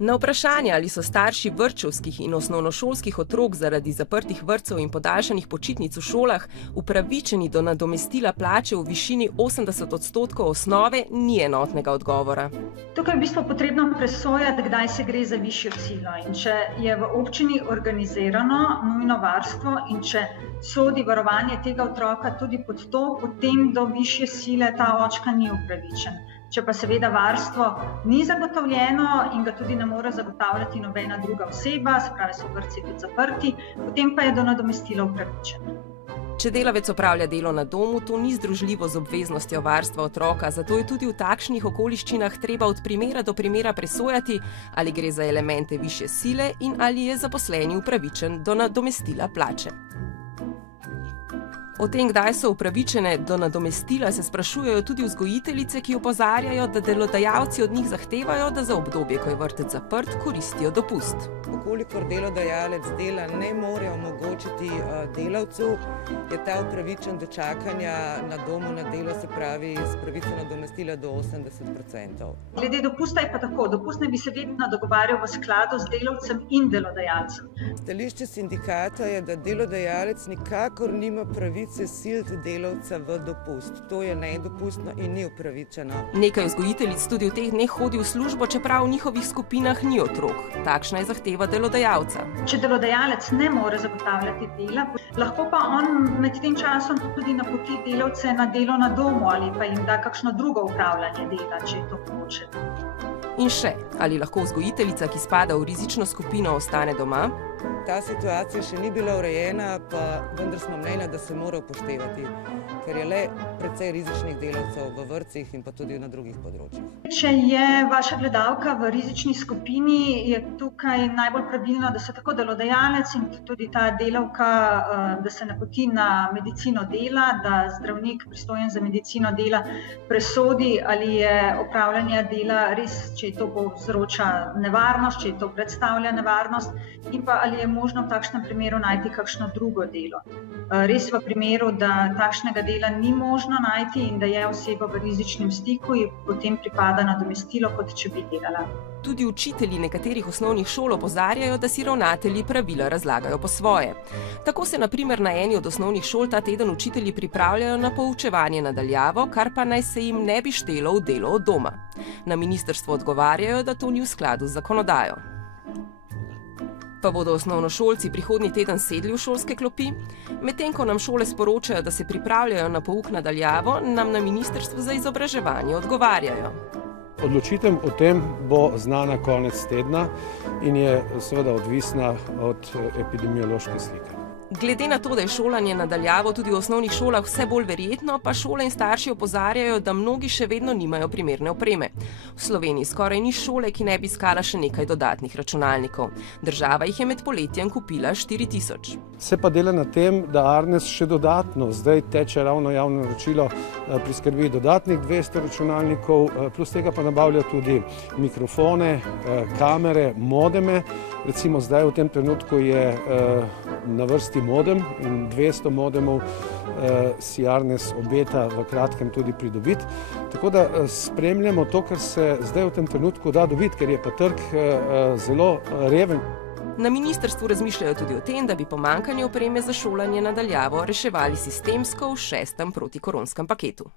Na vprašanje, ali so starši vrtčevskih in osnovnošolskih otrok zaradi zaprtih vrtcev in podaljšanih počitnic v šolah upravičeni do nadomestila plače v višini 80% osnove, ni enotnega odgovora. Tukaj je v bistvu potrebno presojati, kdaj se gre za višjo cilo. In če je v občini organizirano nujno varstvo in če sodi varovanje tega otroka tudi pod to, potem do višje sile ta očka ni upravičen. Če pa seveda varstvo ni zagotovljeno in ga tudi ne more zagotavljati nobena druga oseba, se pravi so vrtci tudi zaprti, potem pa je do nadomestila upravičen. Če delavec opravlja delo na domu, to ni združljivo z obveznostjo varstva otroka, zato je tudi v takšnih okoliščinah treba od primera do primera presojati, ali gre za elemente višje sile in ali je zaposleni upravičen do nadomestila plače. O tem, kdaj so upravičene do nadomestila, se sprašujejo tudi vzgojiteljice, ki opozarjajo, da delodajalci od njih zahtevajo, da za obdobje, ko je vrtec zaprt, koristijo dopust. Kolikor delodajalec dela ne more omogočiti delavcu, je ta upravičen do čakanja na domu na delo, se pravi s pravico nadomestila do 80%. Glede dopusta je pa tako, dopust naj bi se vedno dogovarjal v skladu z delavcem in delodajalcem. Stališče sindikata je, da delodajalec nikakor nima pravice siliti delavca v dopust. To je nedopustno in ni upravičeno. Nekaj vzgojiteljic tudi v teh dneh hodi v službo, čeprav v njihovih skupinah ni otrok. Takšna je zahteva delodajalca. Če delodajalec ne more zagotavljati dela, lahko pa on med tem časom tudi napoti delavce na delo na domu ali pa jim da kakšno drugo upravljanje dela, če je to mogoče. In še, ali lahko vzgojiteljica, ki spada v rizično skupino, ostane doma? Ta situacija še ni bila urejena, pa vendar smo mnenja, da se mora upoštevati, ker je le precej rizičnih delavcev v vrtcih in pa tudi na drugih področjih. Če je vaša gledalka v rizični skupini, je tukaj najbolj pravilno, da se tako delodajalec in tudi ta delavka, da se napoti na medicino dela, da zdravnik pristojen za medicino dela presodi, ali je opravljanje dela res, če to povzroča nevarnost, če to predstavlja nevarnost in pa ali je možno v takšnem primeru najti kakšno drugo delo. Res v primeru, da takšnega dela ni možno najti in da je oseba v rizičnem stiku, ji potem pripada nadomestilo, kot če bi delala. Tudi učitelji nekaterih osnovnih šol opozarjajo, da si ravnatelji pravila razlagajo po svoje. Tako se na primer na eni od osnovnih šol ta teden učitelji pripravljajo na poučevanje na daljavo, kar pa naj se jim ne bi štelo v delo od doma. Na ministrstvu odgovarjajo, da to ni v skladu z zakonodajo. Pa bodo osnovnošolci prihodnji teden sedli v šolske klopi? Medtem ko nam šole sporočajo, da se pripravljajo na pouk na daljavo, nam na ministrstvu za izobraževanje odgovarjajo. Odločitev o tem bo znana konec tedna in je seveda odvisna od epidemiološke slike. Glede na to, da je šolanje na daljavo tudi v osnovnih šolah vse bolj verjetno, pa šole in starši opozarjajo, da mnogi še vedno nimajo primerne opreme. V Sloveniji skoraj ni šole, ki ne bi iskala še nekaj dodatnih računalnikov. Država jih je med poletjem kupila 4000. Se pa dela na tem, da Arnes še dodatno, zdaj teče ravno javno naročilo, priskrbi dodatnih 200 računalnikov, plus tega pa nabavlja tudi mikrofone, kamere, modeme. Recimo zdaj v tem trenutku je na vrsti modem in 200 modemov si Arnes obeta v kratkem tudi pridobiti. Tako da spremljamo to, kar se zdaj v tem trenutku da dobiti, ker je pa trg zelo reven. Na ministrstvu razmišljajo tudi o tem, da bi pomanjkanje opreme za šolanje na daljavo reševali sistemsko v 6. protikoronskem paketu.